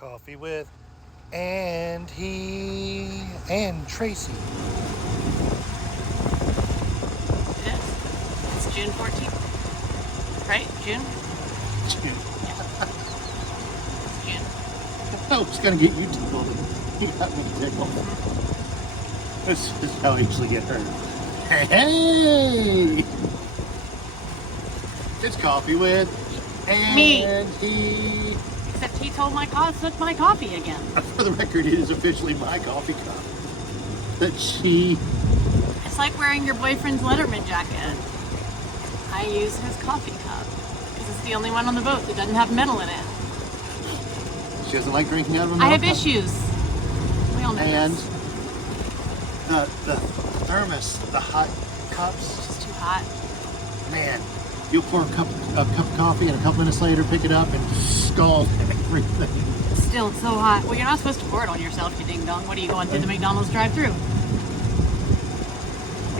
Coffee with Andy and Tracy. It is. It's June 14th. Right? June? June. Yeah. It's June. I was going to get you tickled. You got me tickled. This is how I usually get hurt. Hey! It's Coffee with Me. Andy. Except he told took my coffee again. For the record, it is officially my coffee cup. That she... It's like wearing your boyfriend's Letterman jacket. I use his coffee cup because it's the only one on the boat that doesn't have metal in it. She doesn't like drinking out of a I metal have cup. issues. We all know And this. the thermos, the hot cups. It's just too hot. Man, you'll pour a cup of coffee and a couple minutes later pick it up and scald everything. Still, it's so hot. Well, you're not supposed to pour it on yourself, you ding dong. What are you going through the McDonald's drive-thru?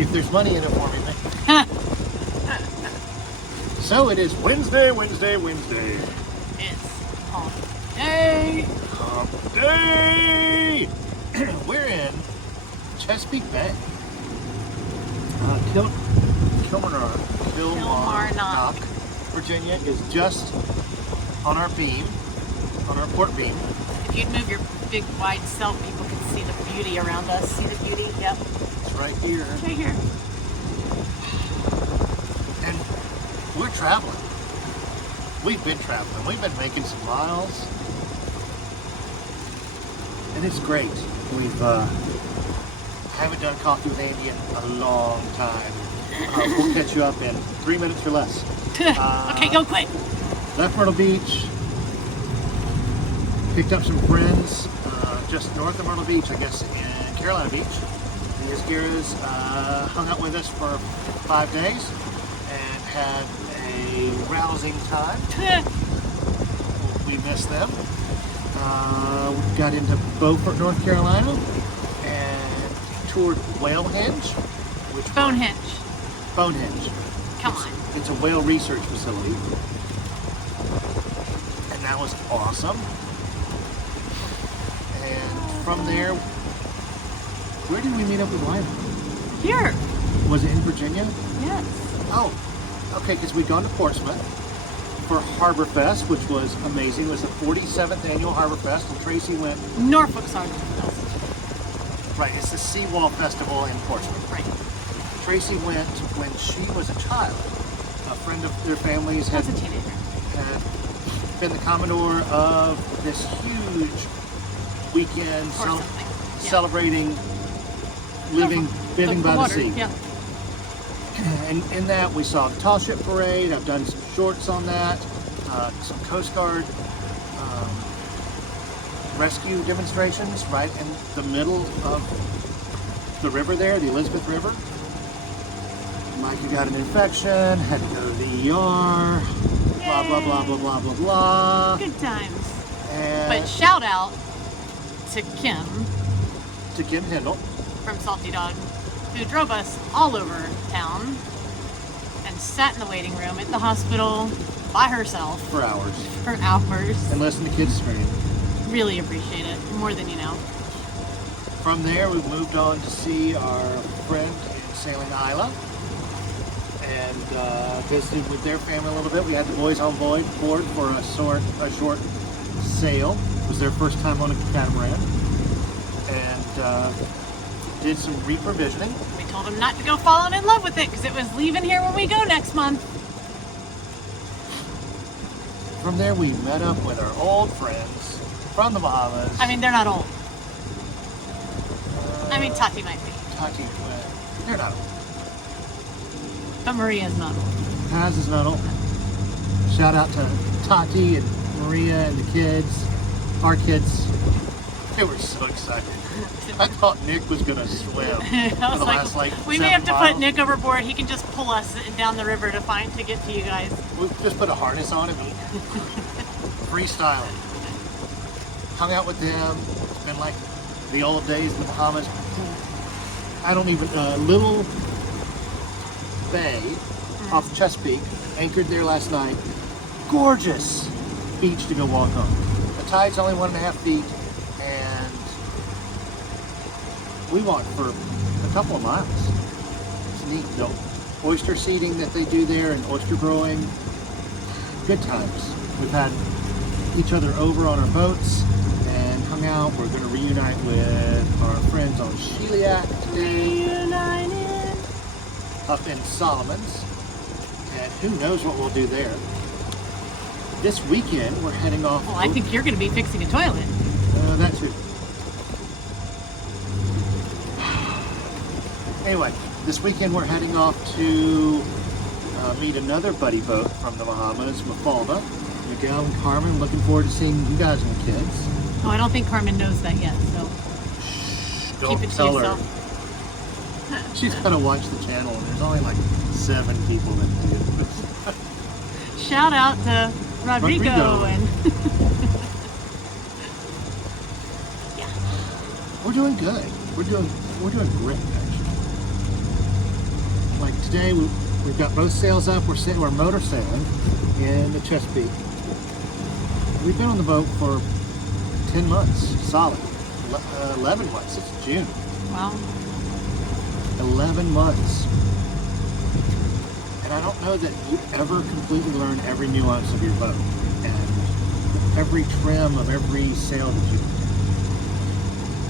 If there's money in it for me, man. So it is Wednesday. It's hump day. Hump day! We're in Chesapeake Bay. Kilmarnock, Virginia is just on our beam, on our port beam. If you'd move your big wide self, people can see the beauty around us. See the beauty? Yep. It's right here. It's right here. And we're traveling. We've been traveling. We've been making some miles. And it's great. We've haven't done Coffee with Andy in a long time. We'll catch you up in 3 minutes or less. Okay, go quick. Left Myrtle Beach. Picked up some friends just north of Myrtle Beach, I guess, in Carolina Beach. The Isgiras hung out with us for 5 days and had a rousing time. We missed them. We got into Beaufort, North Carolina, and toured Whalehenge. Bonehenge. Bonehenge. Come on. It's a whale research facility. And that was awesome. And from there, where did we meet up with Lila? Here. Was it in Virginia? Yes. Oh, okay, because we'd gone to Portsmouth for Harbor Fest, which was amazing. It was the 47th annual Harbor Fest, and Tracy went... Norfolk's Harbor Fest. Right, it's the Seawall Festival in Portsmouth. Right. Tracy went when she was a child. A friend of their family's had As a teenager. been the commodore of this huge weekend Or something. Yeah. celebrating living by the water. sea. Yeah. And in that we saw the Tall Ship Parade. I've done some shorts on that, some Coast Guard rescue demonstrations right in the middle of the river there, the Elizabeth River. Mikey got an infection, had to go to the ER, blah, blah, blah, blah, blah, blah, blah. Good times. And But shout out to Kim to Kim Hindle. from Salty Dog, who drove us all over town and sat in the waiting room at the hospital by herself For hours. for hours. And listen to kids scream. Really appreciate it, more than you know. From there, we moved on to see our friend in Sailing Isla and visited with their family a little bit. We had the boys on board for a short sail. It was their first time on a catamaran. And did some reprovisioning. We told them not to go falling in love with it because it was leaving here when we go next month. From there, we met up with our old friends from the Bahamas. I mean, they're not old. I mean, Tati might be, Tati, they're not old. but Maria's not old. Paz is not old. Shout out to Tati and Maria and the kids, our kids. They were so excited. I thought Nick was going to swim for I the was last we may 7 have to miles. put Nick overboard. He can just pull us down the river to get to you guys. We just put a harness on him and freestyling. Hung out with them. It's been like the old days in the Bahamas. I don't even, Little Bay off Chesapeake, anchored there last night. Gorgeous beach to go walk on. A tide's only 1.5 feet, and we walked for a couple of miles. It's neat. The oyster seeding that they do there and oyster growing, good times. We've had each other over on our boats and hung out. We're going to reunite with our friends on Chiliac today. Reunited. Up in Solomon's, and who knows what we'll do there. This weekend we're heading off. Well, I think you're going to be fixing a toilet. That too. Anyway, this weekend we're heading off to meet another buddy boat from the Bahamas, Mafalda. Miguel and Carmen, looking forward to seeing you guys and the kids. Oh, I don't think Carmen knows that yet, so Don't keep it to tell her. yourself. She's got to watch the channel, and there's only like 7 people that do this. Shout out to Rodrigo. And yeah. We're doing good. We're doing great, actually. Like today, we've got both sails up. We're motor sailing in the Chesapeake. We've been on the boat for 10 months, solid. 11 months. It's June. Well, 11 months. And I don't know that you ever completely learn every nuance of your boat and every trim of every sail that you do.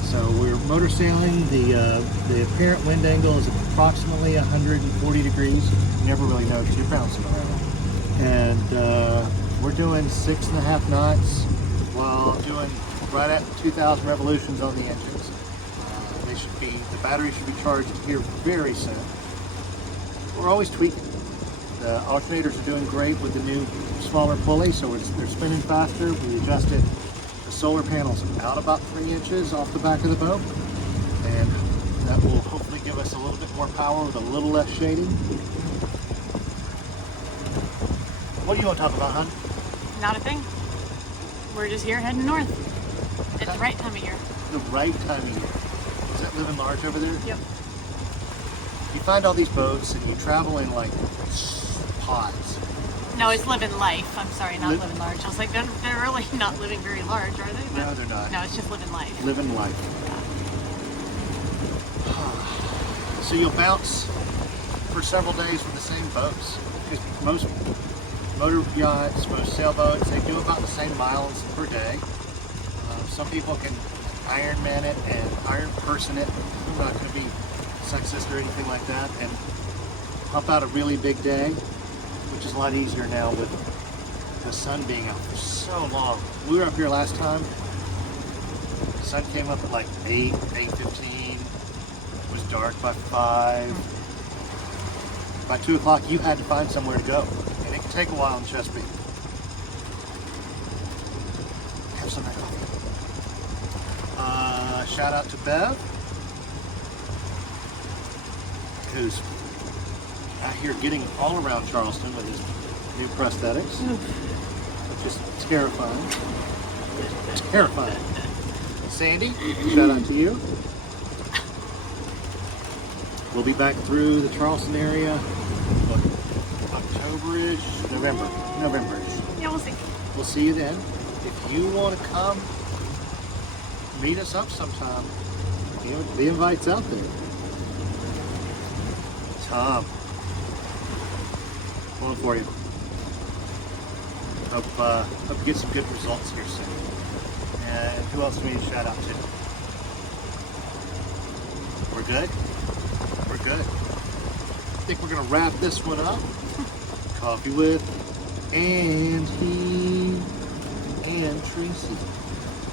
So we're motor sailing. The apparent wind angle is approximately 140 degrees. You never really know because you're bouncing around. And we're doing 6.5 knots while doing right at 2,000 revolutions on the engines. The battery should be charged here very soon. We're always tweaking. The alternators are doing great with the new smaller pulley, so they're spinning faster. We adjusted the solar panels out about 3 inches off the back of the boat, and that will hopefully give us a little bit more power with a little less shading. What do you want to talk about, hon? not a thing. We're just here heading north. It's the right time of year. The right time of year. Is that living large over there? Yep. You find all these boats and you travel in like pods. No, it's living life. I'm sorry, not living large. I was like, they're really not living very large, are they? But No, they're not. no, it's just living life. Living life. So you'll bounce for several days with the same boats. Because most motor yachts, most sailboats, they do about the same miles per day. Some people can Ironman it and Iron Person it. I'm not going to be sexist or anything like that. And pump out a really big day, which is a lot easier now with the sun being out for so long. We were up here last time. The sun came up at like 8, 8:15. It was dark by 5. By 2 o'clock, you had to find somewhere to go. And it can take a while in Chesapeake. Have some coffee. Shout out to Bev, who's out here getting all around Charleston with his new prosthetics. Just terrifying. Terrifying. Sandy, shout out to you. We'll be back through the Charleston area, what, October-ish? November-ish. Yeah, we'll see. We'll see you then. If you want to come, meet us up sometime. You know, the invite's out there. Tom, one for you. Hope you get some good results here soon. And who else do we need to shout out to? We're good? We're good. I think we're going to wrap this one up. Coffee with Andy and Tracy.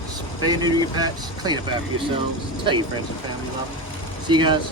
Spay and neuter your pets, clean up after yourselves, tell your friends and family you love them. See you guys.